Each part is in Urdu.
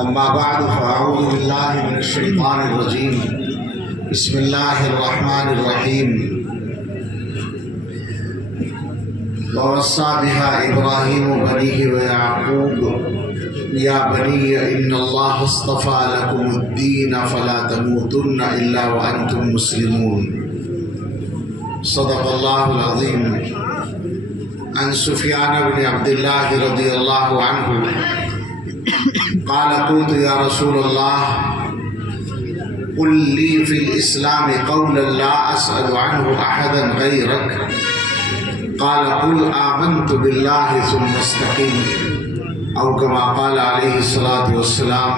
أما بعد فأعوذ بالله من الشيطان الرجيم بسم الله الرحمن الرحيم ووصى بها إبراهيم بنيه ويعقوب يا بني إن الله اصطفى لكم الدين فلا تموتن إلا وأنتم مسلمون صدق الله العظيم. عن سفيان بن عبد الله رضي الله عنه قال قلت يا رسول الله قل لي في الإسلام قولا لا أسأل عنه أحدا غيرك قال قل آمنت بالله ثم استقم أو كما قال عليه الصلاة والسلام.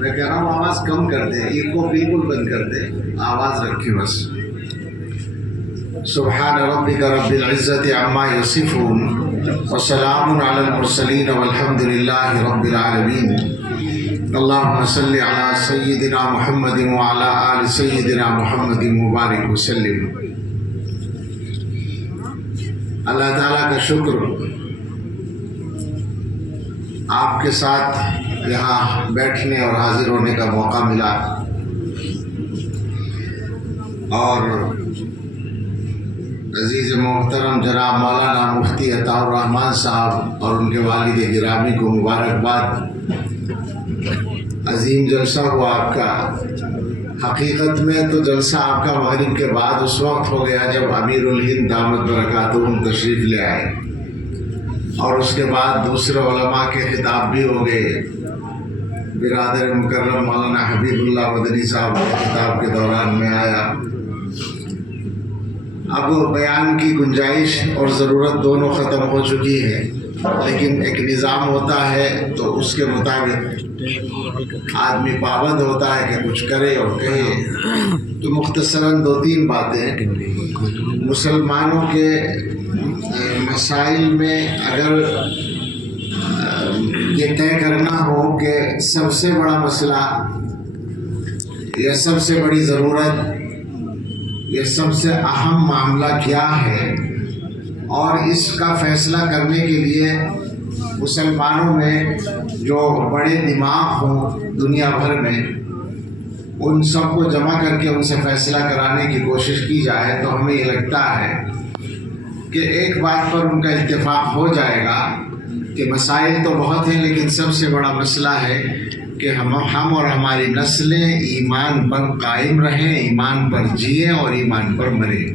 میں کہہ رہا ہوں آواز کم کر دیں، یہ کو بالکل بند کر دیں، آواز رکھیں بس. سبحان ربك رب العزة عما يصفون وسلام على المرسلين والحمد لله رب العالمين. اللهم صل على سيدنا محمد وعلى آل سيدنا محمد مبارك وسلم. اللہ تعالیٰ کا شکر آپ کے ساتھ یہاں بیٹھنے اور حاضر ہونے کا موقع ملا، اور عزیز محترم جناب مولانا مفتی عطا الرحمان صاحب اور ان کے والد گرامی کو مبارکباد. عظیم جلسہ ہوا آپ کا. حقیقت میں تو جلسہ آپ کا مغرب کے بعد اس وقت ہو گیا جب امیر الہند دامت برکاتہم تشریف لے آئے، اور اس کے بعد دوسرے علماء کے خطاب بھی ہو گئے. برادر مکرم مولانا حبیب اللہ مدنی صاحب کے خطاب کے دوران میں آیا. اب بیان کی گنجائش اور ضرورت دونوں ختم ہو چکی ہے، لیکن ایک نظام ہوتا ہے تو اس کے مطابق آدمی پابند ہوتا ہے کہ کچھ کرے اور کہے. تو مختصراً دو تین باتیں. مسلمانوں کے مسائل میں اگر یہ طے کرنا ہو کہ سب سے بڑا مسئلہ یا سب سے بڑی ضرورت یہ سب سے اہم معاملہ کیا ہے، اور اس کا فیصلہ کرنے کے لیے مسلمانوں میں جو بڑے دماغ ہوں دنیا بھر میں، ان سب کو جمع کر کے ان سے فیصلہ کرانے کی کوشش کی جائے، تو ہمیں یہ لگتا ہے کہ ایک بات پر ان کا اتفاق ہو جائے گا کہ مسائل تو بہت ہیں، لیکن سب سے بڑا مسئلہ ہے کہ ہم اور ہماری نسلیں ایمان پر قائم رہیں، ایمان پر جئیں اور ایمان پر مریں.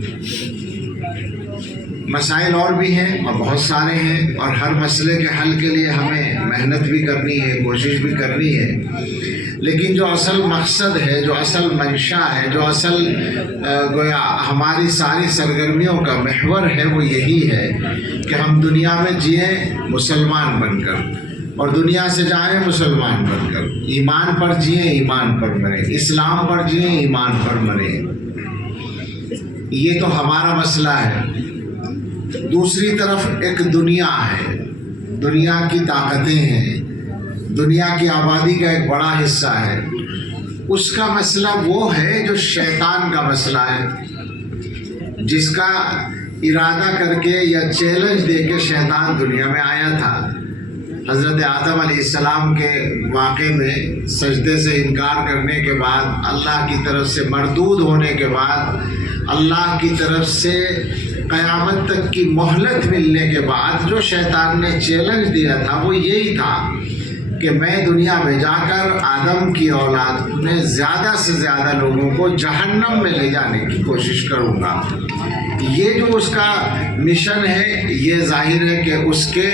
مسائل اور بھی ہیں اور بہت سارے ہیں، اور ہر مسئلے کے حل کے لیے ہمیں محنت بھی کرنی ہے، کوشش بھی کرنی ہے. لیکن جو اصل مقصد ہے، جو اصل منشا ہے، جو اصل گویا ہماری ساری سرگرمیوں کا محور ہے، وہ یہی ہے کہ ہم دنیا میں جئیں مسلمان بن کر، اور دنیا سے جائیں مسلمان بن کر. ایمان پر جئیں، ایمان پر مریں، اسلام پر جئیں، ایمان پر مریں. یہ تو ہمارا مسئلہ ہے. دوسری طرف ایک دنیا ہے، دنیا کی طاقتیں ہیں، دنیا کی آبادی کا ایک بڑا حصہ ہے. اس کا مسئلہ وہ ہے جو شیطان کا مسئلہ ہے، جس کا ارادہ کر کے یا چیلنج دے کے شیطان دنیا میں آیا تھا. حضرت آدم علیہ السلام کے واقعے میں سجدے سے انکار کرنے کے بعد، اللہ کی طرف سے مردود ہونے کے بعد، اللہ کی طرف سے قیامت تک کی مہلت ملنے کے بعد جو شیطان نے چیلنج دیا تھا وہ یہی تھا کہ میں دنیا میں جا کر آدم کی اولاد میں زیادہ سے زیادہ لوگوں کو جہنم میں لے جانے کی کوشش کروں گا. یہ جو اس کا مشن ہے، یہ ظاہر ہے کہ اس کے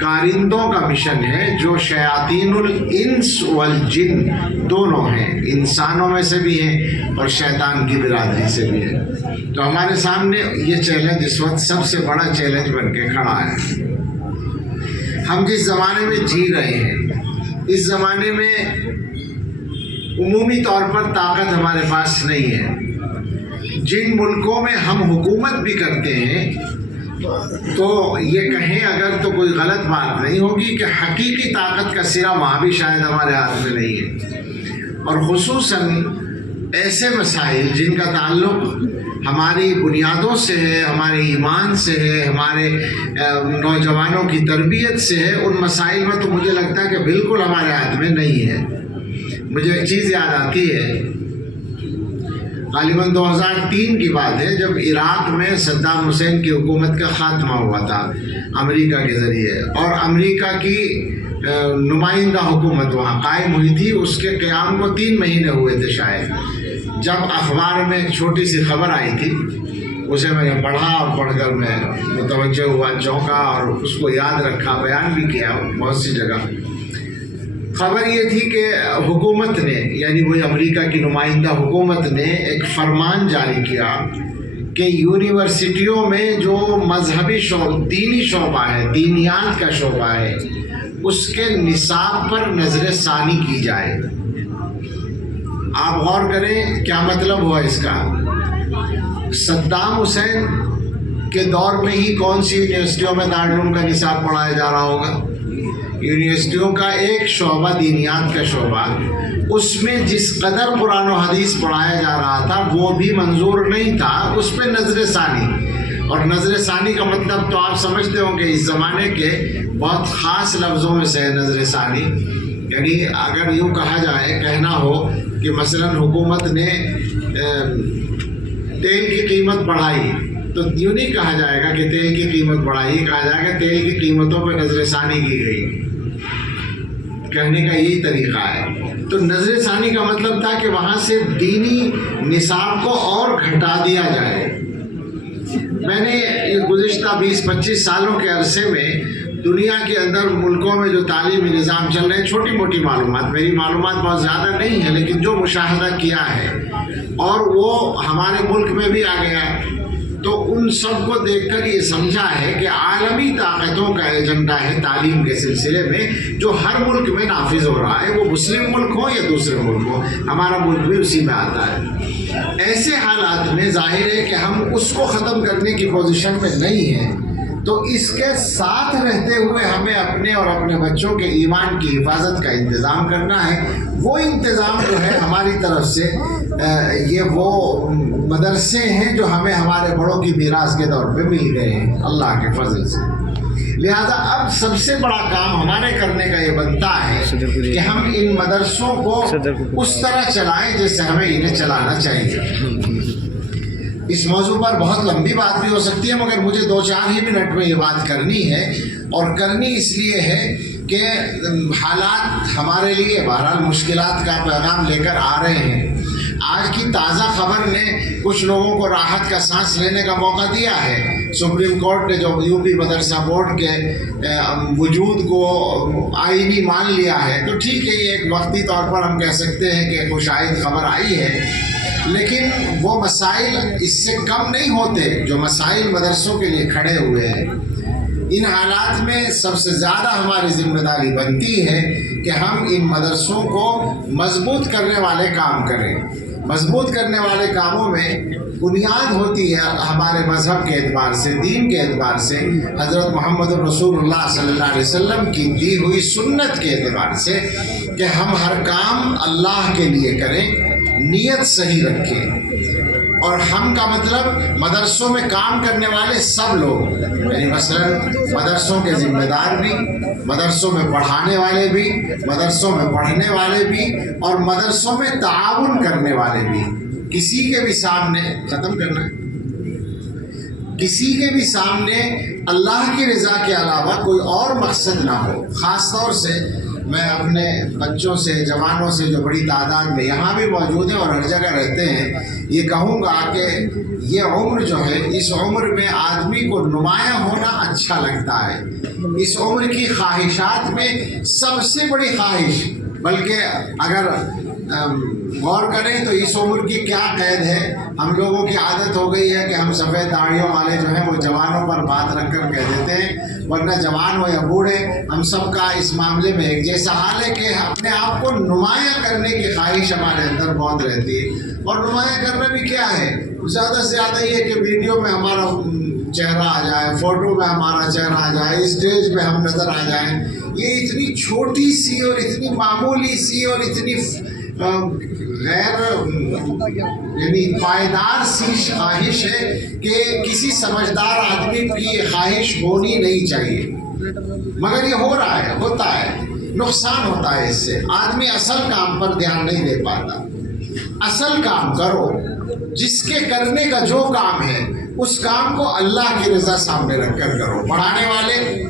کارندوں کا مشن ہے، جو شیاطین الانس والجن دونوں ہیں، انسانوں میں سے بھی ہیں اور شیطان کی برادری سے بھی ہے. تو ہمارے سامنے یہ چیلنج اس وقت سب سے بڑا چیلنج بن کے کھڑا ہے. ہم جس زمانے میں جی رہے ہیں، اس زمانے میں عمومی طور پر طاقت ہمارے پاس نہیں ہے. جن ملکوں میں ہم حکومت بھی کرتے ہیں تو یہ کہیں اگر تو کوئی غلط بات نہیں ہوگی کہ حقیقی طاقت کا سرا وہاں بھی شاید ہمارے ہاتھ میں نہیں ہے. اور خصوصاً ایسے مسائل جن کا تعلق ہماری بنیادوں سے ہے، ہمارے ایمان سے ہے، ہمارے نوجوانوں کی تربیت سے ہے، ان مسائل میں تو مجھے لگتا ہے کہ بالکل ہمارے ہاتھ میں نہیں ہے۔ مجھے ایک چیز یاد آتی ہے، غالباً 2003 کی بات ہے، جب عراق میں صدام حسین کی حکومت کا خاتمہ ہوا تھا امریکہ کے ذریعے، اور امریکہ کی نمائندہ حکومت وہاں قائم ہوئی تھی۔ اس کے قیام کو 3 مہینے ہوئے تھے شاید، جب اخبار میں ایک چھوٹی سی خبر آئی تھی، اسے میں نے پڑھا اور پڑھ کر میں متوجہ ہوا، چونکا اور اس کو یاد رکھا، بیان بھی کیا بہت سی جگہ۔ خبر یہ تھی کہ حکومت نے، یعنی وہی امریکہ کی نمائندہ حکومت نے ایک فرمان جاری کیا کہ یونیورسٹیوں میں جو مذہبی دینی شعبہ ہے، دینیات کا شعبہ ہے، اس کے نصاب پر نظر ثانی کی جائے۔ آپ غور کریں کیا مطلب ہوا اس کا۔ صدام حسین کے دور میں ہی کون سی یونیورسٹیوں میں دارالعلوم کا نصاب پڑھایا جا رہا ہوگا؟ یونیورسٹیوں کا ایک شعبہ، دینیات کا شعبہ، اس میں جس قدر قرآن و حدیث پڑھایا جا رہا تھا وہ بھی منظور نہیں تھا، اس پہ نظر ثانی۔ اور نظر ثانی کا مطلب تو آپ سمجھتے ہوں کہ اس زمانے کے بہت خاص لفظوں میں سے ہے نظر ثانی۔ یعنی اگر یوں کہا جائے، کہنا ہو کہ مثلا حکومت نے تیل کی قیمت بڑھائی، تو یوں نہیں کہا جائے گا کہ تیل کی قیمت بڑھائی، کہا جائے گا تیل کی قیمتوں پہ نظر ثانی کی گئی۔ کہنے کا یہی طریقہ ہے۔ تو نظر ثانی کا مطلب تھا کہ وہاں سے دینی نصاب کو اور گھٹا دیا جائے۔ میں نے گزشتہ 20-25 سالوں کے عرصے میں دنیا کے اندر ملکوں میں جو تعلیمی نظام چل رہے ہیں، چھوٹی موٹی معلومات، میری معلومات بہت زیادہ نہیں ہے، لیکن جو مشاہدہ کیا ہے اور وہ ہمارے ملک میں بھی آ گیا، تو ان سب کو دیکھ کر یہ سمجھا ہے کہ عالمی طاقتوں کا ایجنڈا ہے تعلیم کے سلسلے میں، جو ہر ملک میں نافذ ہو رہا ہے، وہ مسلم ملک ہو یا دوسرے ملک ہو، ہمارا ملک بھی اسی میں آتا ہے۔ ایسے حالات میں ظاہر ہے کہ ہم اس کو ختم کرنے کی پوزیشن میں نہیں ہیں، تو اس کے ساتھ رہتے ہوئے ہمیں اپنے اور اپنے بچوں کے ایمان کی حفاظت کا انتظام کرنا ہے۔ وہ انتظام جو ہے ہماری طرف سے، یہ وہ مدرسے ہیں جو ہمیں ہمارے بڑوں کی میراث کے طور پہ مل گئے ہیں اللہ کے فضل سے۔ لہذا اب سب سے بڑا کام ہمارے کرنے کا یہ بنتا ہے کہ ہم ان مدرسوں کو اس طرح چلائیں جیسے ہمیں انہیں چلانا چاہیے۔ اس موضوع پر بہت لمبی بات بھی ہو سکتی ہے، مگر مجھے 2-4 ہی منٹ میں یہ بات کرنی ہے، اور کرنی اس لیے ہے کہ حالات ہمارے لیے بہرحال مشکلات کا پیغام لے کر آ رہے ہیں۔ آج کی تازہ خبر نے کچھ لوگوں کو راحت کا سانس لینے کا موقع دیا ہے۔ سپریم کورٹ نے جو یو پی مدرسہ بورڈ کے وجود کو آئینی مان لیا ہے، تو ٹھیک ہے، یہ ایک وقتی طور پر ہم کہہ سکتے ہیں کہ خوشائند خبر آئی ہے، لیکن وہ مسائل اس سے کم نہیں ہوتے جو مسائل مدرسوں کے لیے کھڑے ہوئے ہیں۔ ان حالات میں سب سے زیادہ ہماری ذمہ داری بنتی ہے کہ ہم ان مدرسوں کو مضبوط کرنے والے کام کریں۔ مضبوط کرنے والے کاموں میں بنیاد ہوتی ہے ہمارے مذہب کے اعتبار سے، دین کے اعتبار سے، حضرت محمد رسول اللہ صلی اللہ علیہ وسلم کی دی ہوئی سنت کے اعتبار سے، کہ ہم ہر کام اللہ کے لیے کریں، نیت صحیح رکھیں۔ اور ہم کا مطلب مدرسوں میں کام کرنے والے سب لوگ، یعنی مثلا مدرسوں کے ذمہ دار بھی، مدرسوں میں پڑھانے والے بھی، مدرسوں میں پڑھنے والے بھی، اور مدرسوں میں تعاون کرنے والے بھی۔ کسی کے بھی سامنے ختم کرنا ہے، کسی کے بھی سامنے اللہ کی رضا کے علاوہ کوئی اور مقصد نہ ہو۔ خاص طور سے میں اپنے بچوں سے، جوانوں سے جو بڑی تعداد میں یہاں بھی موجود ہیں اور ہر جگہ رہتے ہیں، یہ کہوں گا کہ یہ عمر جو ہے، اس عمر میں آدمی کو نمایاں ہونا اچھا لگتا ہے۔ اس عمر کی خواہشات میں سب سے بڑی خواہش، بلکہ اگر غور کریں تو اس عمر کی کیا قید ہے۔ ہم لوگوں کی عادت ہو گئی ہے کہ ہم سفید داڑھیوں والے جو ہیں وہ جوانوں پر بات رکھ کر کہہ دیتے ہیں، ورنہ جوان ہو یا بوڑھے ہم سب کا اس معاملے میں ایک جیسا حال ہے کہ اپنے آپ کو نمایاں کرنے کی خواہش ہمارے اندر بہت رہتی ہے۔ اور نمایاں کرنا بھی کیا ہے، زیادہ سے زیادہ یہ کہ ویڈیو میں ہمارا چہرہ آ جائے، فوٹو میں ہمارا چہرہ آ جائے، اسٹیج پہ ہم نظر آ جائیں۔ یہ اتنی چھوٹی سی اور اتنی معمولی سی اور اتنی غیر یعنی پائیدار سی خواہش ہے کہ کسی سمجھدار آدمی کی یہ خواہش ہونی نہیں چاہیے، مگر یہ ہو رہا ہے، ہوتا ہے، نقصان ہوتا ہے اس سے، آدمی اصل کام پر دھیان نہیں دے پاتا۔ اصل کام کرو، جس کے کرنے کا جو کام ہے اس کام کو اللہ کی رضا سامنے رکھ کر کرو۔ پڑھانے والے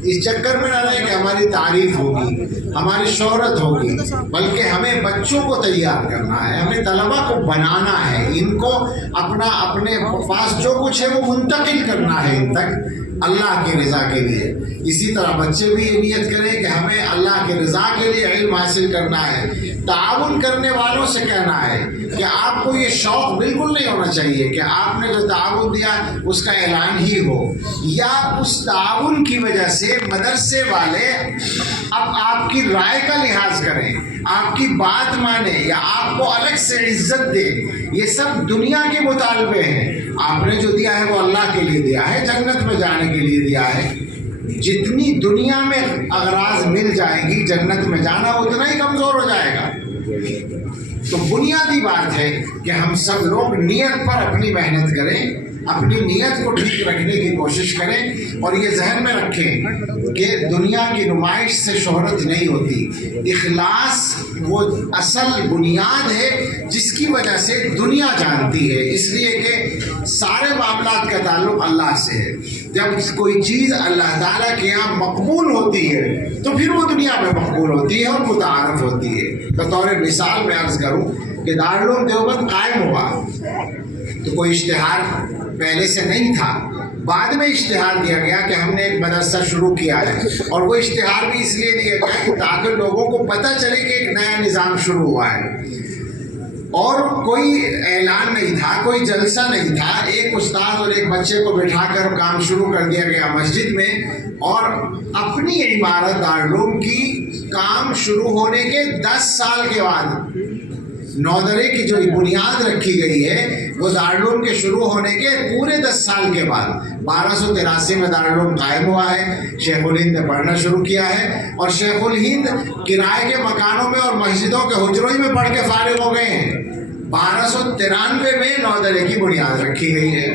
اس چکر میں نہ رہے کہ ہماری تعریف ہوگی، ہماری شہرت ہوگی، بلکہ ہمیں بچوں کو تیار کرنا ہے، ہمیں طلبہ کو بنانا ہے، ان کو اپنے پاس جو کچھ ہے وہ منتقل کرنا ہے ان تک اللہ کی رضا کے لیے۔ اسی طرح بچے بھی یہ نیت کریں کہ ہمیں اللہ کی رضا کے لیے علم حاصل کرنا ہے۔ تعاون کرنے والوں سے کہنا ہے کہ آپ کو یہ شوق بالکل نہیں ہونا چاہیے کہ آپ نے جو تعاون دیا اس کا اعلان ہی ہو، یا اس تعاون کی وجہ سے مدرسے والے اب آپ کی رائے کا لحاظ کریں، آپ کی بات مانے، یا آپ کو الگ سے عزت دے۔ یہ سب دنیا کے مطالبے ہیں۔ آپ نے جو دیا ہے وہ اللہ کے لیے دیا ہے، جنت میں جانے کے لیے دیا ہے۔ جتنی دنیا میں اغراض مل جائیں گی، جنت میں جانا اتنا ہی کمزور ہو جائے گا۔ تو بنیادی بات ہے کہ ہم سب لوگ نیت پر اپنی محنت کریں، اپنی نیت کو ٹھیک رکھنے کی کوشش کریں، اور یہ ذہن میں رکھیں کہ دنیا کی نمائش سے شہرت نہیں ہوتی۔ اخلاص وہ اصل بنیاد ہے جس کی وجہ سے دنیا جانتی ہے، اس لیے کہ سارے معاملات کا تعلق اللہ سے ہے۔ جب کوئی چیز اللہ تعالیٰ کے یہاں مقبول ہوتی ہے تو پھر وہ دنیا میں مقبول ہوتی ہے اور متعارف ہوتی ہے۔ بطور مثال میں عرض کروں کہ دارالعلوم دیوبند قائم ہوا تو کوئی اشتہار پہلے سے نہیں تھا، بعد میں اشتہار دیا گیا کہ ہم نے ایک مدرسہ شروع کیا ہے، اور وہ اشتہار بھی اس لیے دیا گیا کہ تاکہ لوگوں کو پتہ چلے کہ ایک نیا نظام شروع ہوا ہے، اور کوئی اعلان نہیں تھا، کوئی جلسہ نہیں تھا، ایک استاد اور ایک بچے کو بٹھا کر کام شروع کر دیا گیا مسجد میں، اور اپنی عمارت دارالعلوم کی کام شروع ہونے کے 10 سال کے بعد نودرے کی جو بنیاد رکھی گئی ہے وہ دارالعلوم کے شروع ہونے کے پورے 10 سال کے بعد 1283 میں دارالعلوم قائم ہوا ہے۔ شیخ الہند نے پڑھنا شروع کیا ہے، اور شیخ الہند کرائے کے مکانوں میں اور مسجدوں کے حجروں میں پڑھ کے فارغ ہو گئے ہیں۔ 1293 میں نودرے کی بنیاد رکھی گئی ہے۔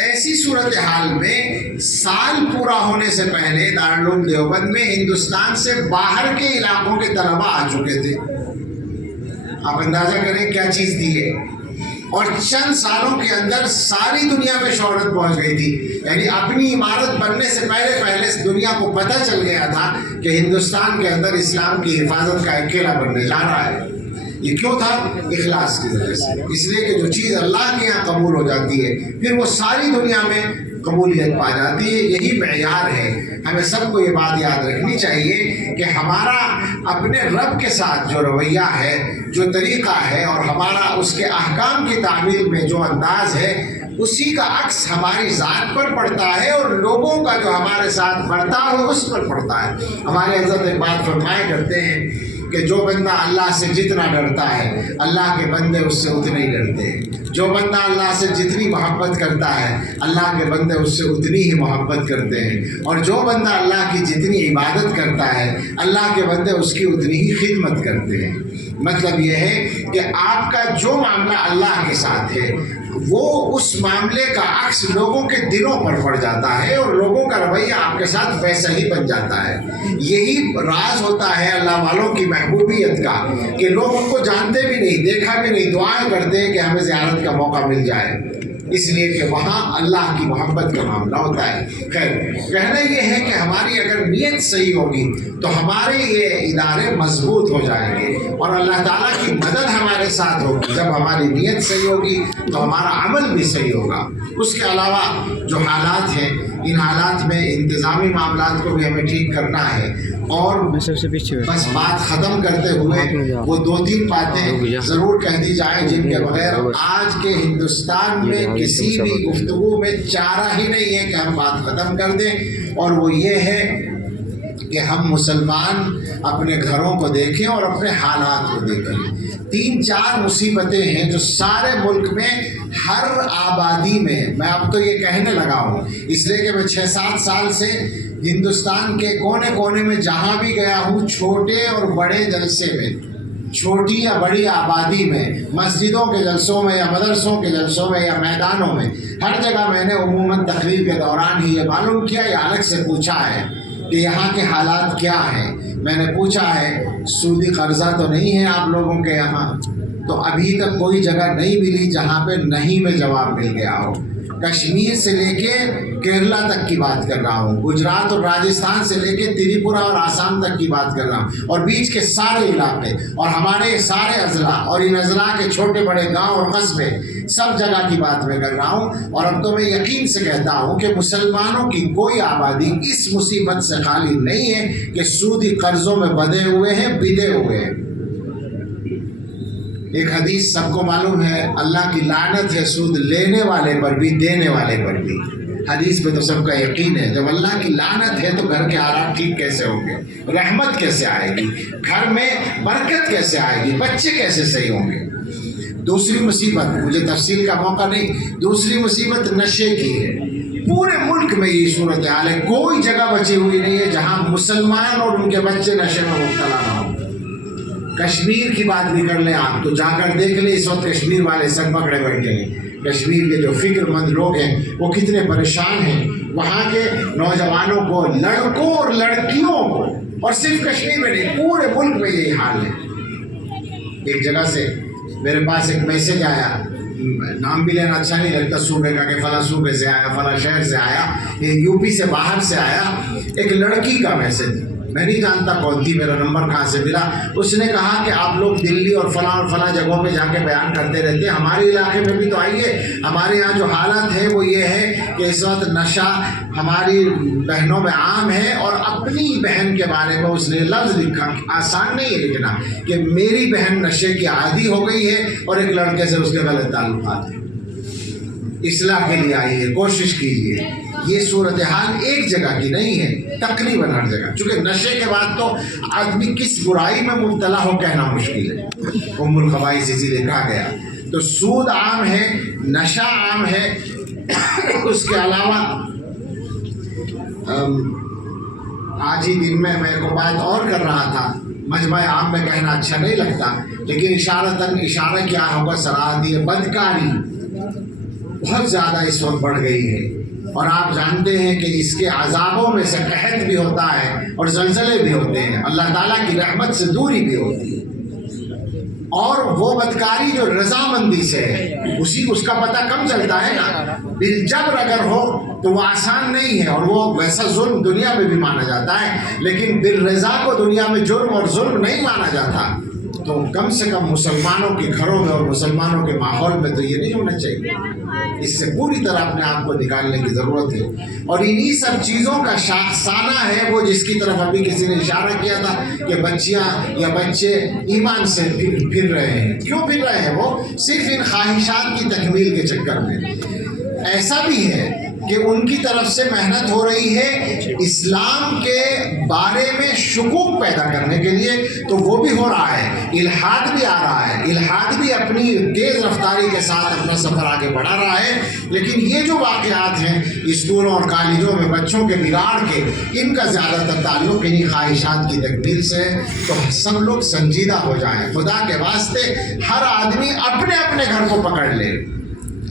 ایسی صورتحال میں سال پورا ہونے سے پہلے دارالعلوم دیوبند میں ہندوستان سے باہر کے علاقوں کے طلبہ آ چکے تھے۔ آپ اندازہ کریں کیا چیز دی ہے، اور چند سالوں کے اندر ساری دنیا میں شہرت پہنچ گئی تھی۔ یعنی اپنی عمارت بننے سے پہلے دنیا کو پتہ چل گیا تھا کہ ہندوستان کے اندر اسلام کی حفاظت کا ایک قلعہ بننے جا رہا ہے۔ یہ کیوں تھا؟ اخلاص کی وجہ سے، اس لیے کہ جو چیز اللہ کے یہاں قبول ہو جاتی ہے پھر وہ ساری دنیا میں قبولیت پا جاتی ہے۔ یہی معیار ہے۔ ہمیں سب کو یہ بات یاد رکھنی چاہیے کہ ہمارا اپنے رب کے ساتھ جو رویہ ہے، جو طریقہ ہے، اور ہمارا اس کے احکام کی تعمیل میں جو انداز ہے، اسی کا عکس ہماری ذات پر پڑتا ہے، اور لوگوں کا جو ہمارے ساتھ برتاؤ ہے اس پر پڑتا ہے۔ ہمارے حضرت ایک بات فرمایا کرتے ہیں کہ جو بندہ اللہ سے جتنا ڈرتا ہے اللہ کے بندے اس سے اتنے ہی ڈرتے ہیں۔ جو بندہ اللہ سے جتنی محبت کرتا ہے اللہ کے بندے اس سے اتنی ہی محبت کرتے ہیں، اور جو بندہ اللہ کی جتنی عبادت کرتا ہے اللہ کے بندے اس کی اتنی ہی خدمت کرتے ہیں۔ مطلب یہ ہے کہ آپ کا جو معاملہ اللہ کے ساتھ ہے وہ اس معاملے کا عکس لوگوں کے دلوں پر پڑ جاتا ہے، اور لوگوں کا رویہ آپ کے ساتھ ویسا ہی بن جاتا ہے۔ یہی راز ہوتا ہے اللہ والوں کی محبوبیت کا کہ لوگ ان کو جانتے بھی نہیں، دیکھا بھی نہیں، دعائیں کرتے ہیں کہ ہمیں زیارت کا موقع مل جائے، اس لیے کہ وہاں اللہ کی محبت کا معاملہ ہوتا ہے۔ خیر، کہنا یہ ہے کہ ہماری اگر نیت صحیح ہوگی تو ہمارے یہ ادارے مضبوط ہو جائیں گے، اور اللہ تعالیٰ کی مدد ہمارے ساتھ ہوگی۔ جب ہماری نیت صحیح ہوگی تو ہمارا عمل بھی صحیح ہوگا۔ اس کے علاوہ جو حالات ہیں، ان حالات میں انتظامی معاملات کو بھی ہمیں ٹھیک کرنا ہے، اور بس بات ختم کرتے ہوئے وہ 2-3 باتیں ضرور کہہ دی جائیں جن کے بغیر آج کے ہندوستان میں کسی بھی گفتگو میں چارہ ہی نہیں ہے کہ ہم بات ختم کر دیں، اور وہ یہ ہے کہ ہم مسلمان اپنے گھروں کو دیکھیں اور اپنے حالات کو دیکھیں۔ 3-4 مصیبتیں ہیں جو سارے ملک میں ہر آبادی میں اب تو یہ کہنے لگا ہوں، اس لیے کہ میں 6-7 سال سے ہندوستان کے کونے کونے میں جہاں بھی گیا ہوں چھوٹے اور بڑے جلسے میں چھوٹی یا بڑی آبادی میں، مسجدوں کے جلسوں میں یا مدرسوں کے جلسوں میں یا میدانوں میں، ہر جگہ میں نے عموماً تقریر کے دوران ہی یہ معلوم کیا یا الگ سے پوچھا ہے کہ یہاں کے حالات کیا ہیں۔ میں نے پوچھا ہے سودی قرضہ تو نہیں ہے آپ لوگوں کے یہاں؟ تو ابھی تک کوئی جگہ نہیں ملی جہاں پہ نہیں میں جواب مل گیا ہو۔ کشمیر سے لے کے کیرلا تک کی بات کر رہا ہوں، گجرات اور راجستھان سے لے کے تریپورہ اور آسام تک کی بات کر رہا ہوں، اور بیچ کے سارے علاقے اور ہمارے سارے اضلاع اور ان اضلاع کے چھوٹے بڑے گاؤں اور قصبے، سب جگہ کی بات میں کر رہا ہوں۔ اور اب تو میں یقین سے کہتا ہوں کہ مسلمانوں کی کوئی آبادی اس مصیبت سے خالی نہیں ہے کہ سودی قرضوں میں بدے ہوئے ہیں، بندے ہوئے ہیں۔ ایک حدیث سب کو معلوم ہے، اللہ کی لعنت ہے سود لینے والے پر بھی دینے والے پر بھی۔ حدیث پہ تو سب کا یقین ہے، جب اللہ کی لعنت ہے تو گھر کے حالات ٹھیک کیسے ہوں گے؟ رحمت کیسے آئے گی؟ گھر میں برکت کیسے آئے گی؟ بچے کیسے صحیح ہوں گے؟ دوسری مصیبت، مجھے تفصیل کا موقع نہیں، دوسری مصیبت نشے کی ہے۔ پورے ملک میں یہ صورتحال ہے، کوئی جگہ بچی ہوئی نہیں ہے جہاں مسلمان اور ان کے بچے نشے میں مبتلا نہ ہوں۔ کشمیر کی بات بھی کر لیں آپ تو جا کر دیکھ لیں، اس وقت کشمیر والے سب پکڑے بیٹھے ہیں۔ کشمیر کے جو فکر مند لوگ ہیں وہ کتنے پریشان ہیں، وہاں کے نوجوانوں کو، لڑکوں اور لڑکیوں کو، اور صرف کشمیر میں نہیں پورے ملک میں یہی حال ہے۔ ایک جگہ سے میرے پاس ایک میسج آیا، نام بھی لینا اچھا نہیں لگتا صوبے کا کہ فلاں صوبے سے آیا، فلاں شہر سے آیا، یو پی سے باہر سے آیا، ایک لڑکی کا میسج، میں نہیں جانتا کون تھی، میرا نمبر کہاں سے ملا۔ اس نے کہا کہ آپ لوگ دلی اور فلاں جگہوں پہ جا کے بیان کرتے رہتے ہیں، ہمارے علاقے میں بھی تو آئیے۔ ہمارے یہاں جو حالت ہے وہ یہ ہے کہ اس وقت نشہ ہماری بہنوں میں عام ہے، اور اپنی بہن کے بارے میں اس نے لفظ لکھا، آسان نہیں ہے لکھنا، کہ میری بہن نشے کی عادی ہو گئی ہے اور ایک لڑکے سے اس کے غلط تعلقات ہیں۔ اصلاح کے لیے آئیے، کوشش کیجیے۔ یہ صورتحال ایک جگہ کی نہیں ہے، تقریباً ہر جگہ، چونکہ نشے کے بعد تو آدمی کس برائی میں مبتلا ہو کہنا مشکل ہے، ام الخبائث اسی لیے کہا گیا۔ تو سود عام ہے، نشہ عام ہے، اس کے علاوہ آج ہی دن میں ایک بات اور کر رہا تھا، مجمع عام میں کہنا اچھا نہیں لگتا، لیکن اشارہ کیا ہوگا، سراحتی بدکاری بہت زیادہ اس وقت بڑھ گئی ہے، اور آپ جانتے ہیں کہ اس کے عذابوں میں سے قحط بھی ہوتا ہے اور زلزلے بھی ہوتے ہیں، اللہ تعالیٰ کی رحمت سے دوری بھی ہوتی ہے۔ اور وہ بدکاری جو رضامندی سے ہے، اس کا پتہ کم چلتا ہے نا، بالجبر اگر ہو تو وہ آسان نہیں ہے، اور وہ ویسا ظلم دنیا میں بھی مانا جاتا ہے، لیکن بالرضا کو دنیا میں جرم اور ظلم نہیں مانا جاتا۔ تو کم سے کم مسلمانوں کے گھروں میں اور مسلمانوں کے ماحول میں تو یہ نہیں ہونا چاہیے، اس سے پوری طرح اپنے آپ کو نکالنے کی ضرورت ہے۔ اور انہی سب چیزوں کا شاخسانہ ہے وہ جس کی طرف ابھی کسی نے اشارہ کیا تھا کہ بچیاں یا بچے ایمان سے پھر رہے ہیں۔ کیوں پھر رہے ہیں؟ وہ صرف ان خواہشات کی تکمیل کے چکر میں۔ ایسا بھی ہے کہ ان کی طرف سے محنت ہو رہی ہے اسلام کے بارے میں شکوک پیدا کرنے کے لیے، تو وہ بھی ہو رہا ہے، الحاد بھی آ رہا ہے، الحاد بھی اپنی تیز رفتاری کے ساتھ اپنا سفر آگے بڑھا رہا ہے۔ لیکن یہ جو واقعات ہیں اسکولوں اور کالجوں میں بچوں کے بگاڑ کے، ان کا زیادہ تر تعلق انہی خواہشات کی تکمیل سے ہے۔ تو سب لوگ سنجیدہ ہو جائیں، خدا کے واسطے ہر آدمی اپنے اپنے گھر کو پکڑ لے۔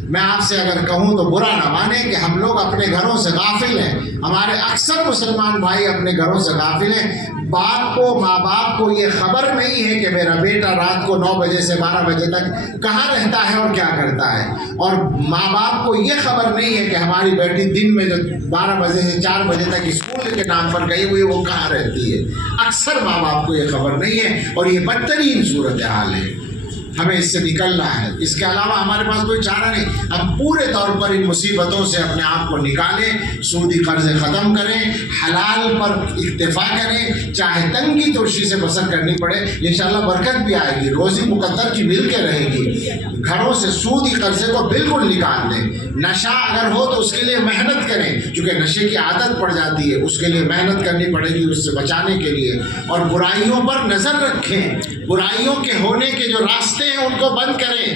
میں آپ سے اگر کہوں تو برا نہ مانیں کہ ہم لوگ اپنے گھروں سے غافل ہیں، ہمارے اکثر مسلمان بھائی اپنے گھروں سے غافل ہیں۔ ماں باپ کو یہ خبر نہیں ہے کہ میرا بیٹا رات کو 9 بجے سے 12 بجے تک کہاں رہتا ہے اور کیا کرتا ہے، اور ماں باپ کو یہ خبر نہیں ہے کہ ہماری بیٹی دن میں جو 12 بجے سے 4 بجے تک اسکول کے نام پر گئی ہوئی وہ کہاں رہتی ہے۔ اکثر ماں باپ کو یہ خبر نہیں ہے، اور یہ بدترین صورتحال ہے، ہمیں اس سے نکلنا ہے۔ اس کے علاوہ ہمارے پاس کوئی چارہ نہیں، ہم پورے طور پر ان مصیبتوں سے اپنے آپ کو نکالیں، سودی قرضے ختم کریں، حلال پر اکتفا کریں، چاہے تنگی ترشی سے بسر کرنی پڑے، انشاءاللہ برکت بھی آئے گی، روزی مقدر کی مل کے رہے گی۔ گھروں سے سودی قرضے کو بالکل نکال دیں۔ نشہ اگر ہو تو اس کے لیے محنت کریں، کیونکہ نشے کی عادت پڑ جاتی ہے، اس کے لیے محنت کرنی پڑے گی اس سے بچانے کے لیے۔ اور برائیوں پر نظر رکھیں، برائیوں کے ہونے کے جو راستے ہیں ان کو بند کریں،